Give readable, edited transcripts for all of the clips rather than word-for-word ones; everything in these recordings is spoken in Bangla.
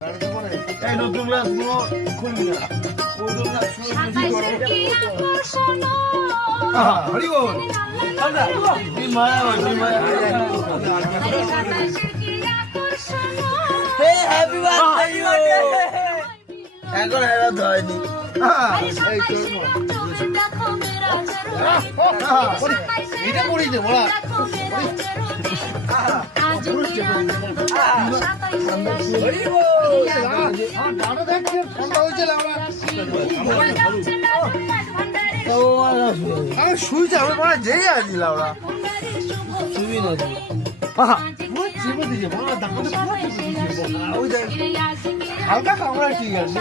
নতুন গ্লাস খুলবি না এখন হেরাত হয়নি এটা করিস বলা শুইছে আমি পড়া যেই আছি লাউরা শুবি না হালকা কামড়া ঠিক আছে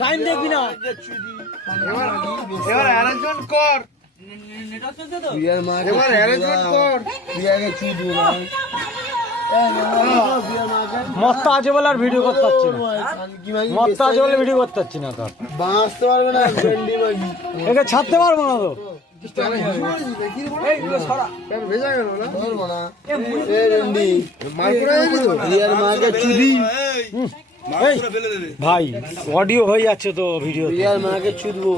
টাইম দেখবি না এবার অ্যারেঞ্জমেন্ট কর এবার অ্যারেঞ্জমেন্ট কর মস্তা আছে বলে আর ভিডিও করতে পারছি না মস্তা আছে বলে ভিডিও করতে পারছি না তোর বাঁচতে পারবে না একে ছাড়তে পারবো না তো ভেজা গেল না ভাই অডিও হয়ে যাচ্ছে তো ভিডিও মাকে ছুটবো